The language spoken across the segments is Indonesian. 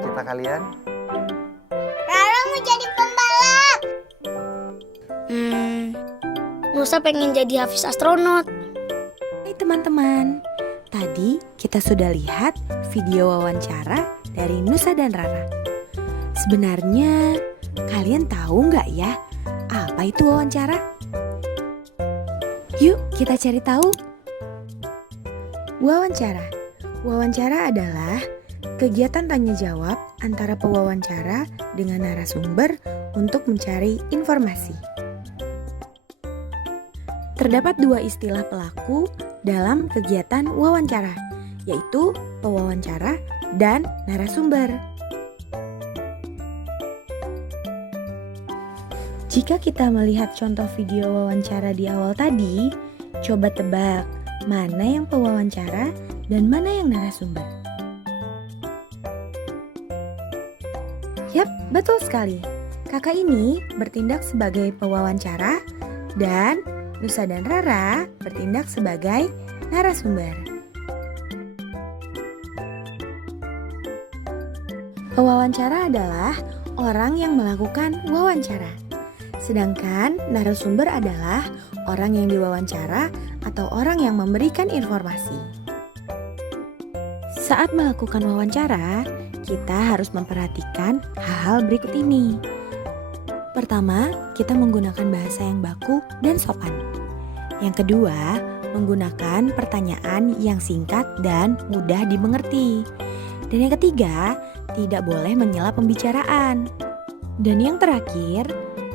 cita-cita kalian? Rara mau jadi pembalap. Nusa pengen jadi Hafiz astronot. Hai teman-teman, tadi kita sudah lihat video wawancara dari Nusa dan Rara. Sebenarnya kalian tahu nggak ya apa itu wawancara? Yuk kita cari tahu. Wawancara adalah kegiatan tanya jawab antara pewawancara dengan narasumber untuk mencari informasi. Terdapat dua istilah pelaku dalam kegiatan wawancara, yaitu pewawancara dan narasumber. Jika kita melihat contoh video wawancara di awal tadi, coba tebak mana yang pewawancara dan mana yang narasumber. Yap, betul sekali. Kakak ini bertindak sebagai pewawancara dan Nusa dan Rara bertindak sebagai narasumber. Pewawancara adalah orang yang melakukan wawancara. Sedangkan narasumber adalah orang yang diwawancara atau orang yang memberikan informasi. Saat melakukan wawancara, kita harus memperhatikan hal-hal berikut ini. Pertama, kita menggunakan bahasa yang baku dan sopan. Yang kedua, menggunakan pertanyaan yang singkat dan mudah dimengerti. Dan yang ketiga, tidak boleh menyela pembicaraan. Dan yang terakhir,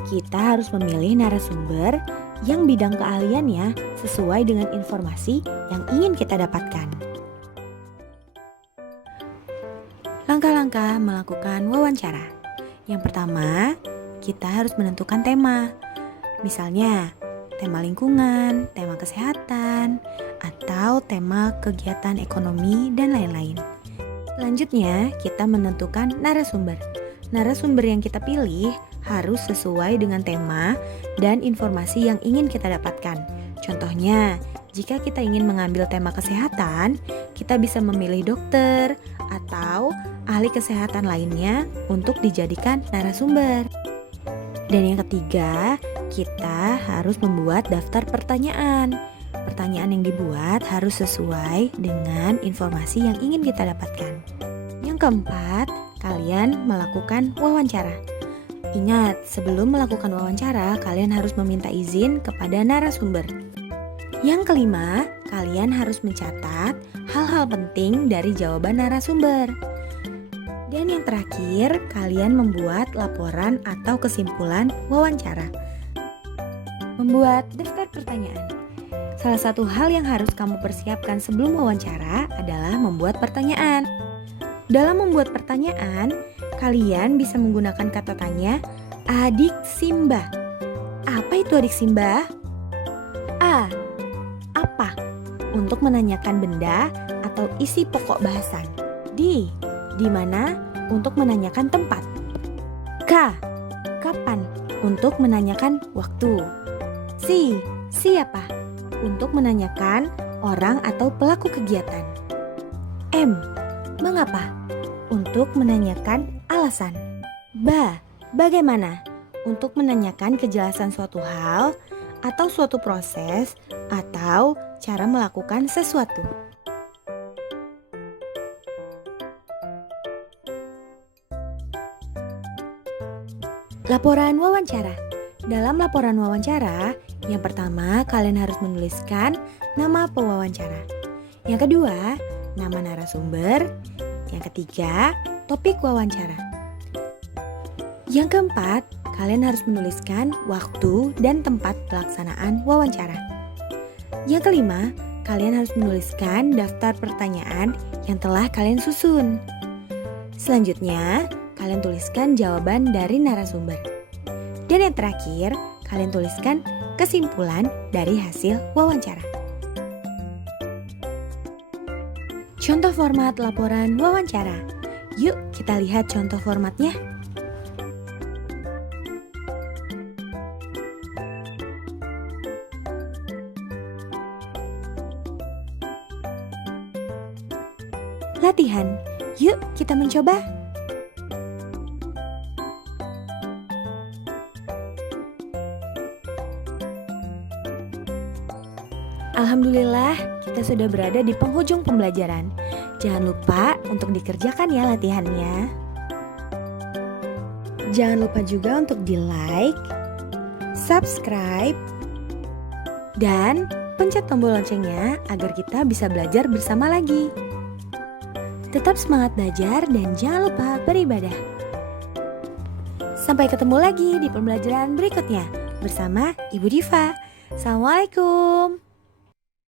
kita harus memilih narasumber yang bidang keahliannya sesuai dengan informasi yang ingin kita dapatkan. Langkah-langkah melakukan wawancara. Yang pertama, kita harus menentukan tema. Misalnya, tema lingkungan, tema kesehatan, atau tema kegiatan ekonomi, dan lain-lain. Selanjutnya, kita menentukan narasumber. Narasumber yang kita pilih harus sesuai dengan tema dan informasi yang ingin kita dapatkan. Contohnya, jika kita ingin mengambil tema kesehatan, kita bisa memilih dokter atau ahli kesehatan lainnya untuk dijadikan narasumber. Dan yang ketiga, kita harus membuat daftar pertanyaan. Pertanyaan yang dibuat harus sesuai dengan informasi yang ingin kita dapatkan. Yang keempat, kalian melakukan wawancara. Ingat, sebelum melakukan wawancara, kalian harus meminta izin kepada narasumber. Yang kelima, kalian harus mencatat hal-hal penting dari jawaban narasumber. Dan yang terakhir, kalian membuat laporan atau kesimpulan wawancara. Membuat daftar pertanyaan. Salah satu hal yang harus kamu persiapkan sebelum wawancara adalah membuat pertanyaan. Dalam membuat pertanyaan, kalian bisa menggunakan kata tanya adik Simba. Apa itu adik Simba? A. Apa? Untuk menanyakan benda atau isi pokok bahasan. D. Di mana? Untuk menanyakan tempat. K. Kapan? Untuk menanyakan waktu. C. Siapa? Untuk menanyakan orang atau pelaku kegiatan. M. Mengapa? Untuk menanyakan alasan. Ba. Bagaimana? Untuk menanyakan kejelasan suatu hal atau suatu proses atau cara melakukan sesuatu. Laporan wawancara. Dalam laporan wawancara, yang pertama kalian harus menuliskan nama pewawancara. Yang kedua, nama narasumber. Yang ketiga, topik wawancara. Yang keempat, kalian harus menuliskan waktu dan tempat pelaksanaan wawancara. Yang kelima, kalian harus menuliskan daftar pertanyaan yang telah kalian susun. Selanjutnya, kalian tuliskan jawaban dari narasumber. Dan yang terakhir, kalian tuliskan kesimpulan dari hasil wawancara. Contoh format laporan wawancara. Yuk kita lihat contoh formatnya. Latihan. Yuk kita mencoba. Alhamdulillah, kita sudah berada di penghujung pembelajaran. Jangan lupa untuk dikerjakan ya latihannya. Jangan lupa juga untuk di-like, subscribe, dan pencet tombol loncengnya agar kita bisa belajar bersama lagi. Tetap semangat belajar dan jangan lupa beribadah. Sampai ketemu lagi di pembelajaran berikutnya bersama Ibu Diva. Assalamualaikum.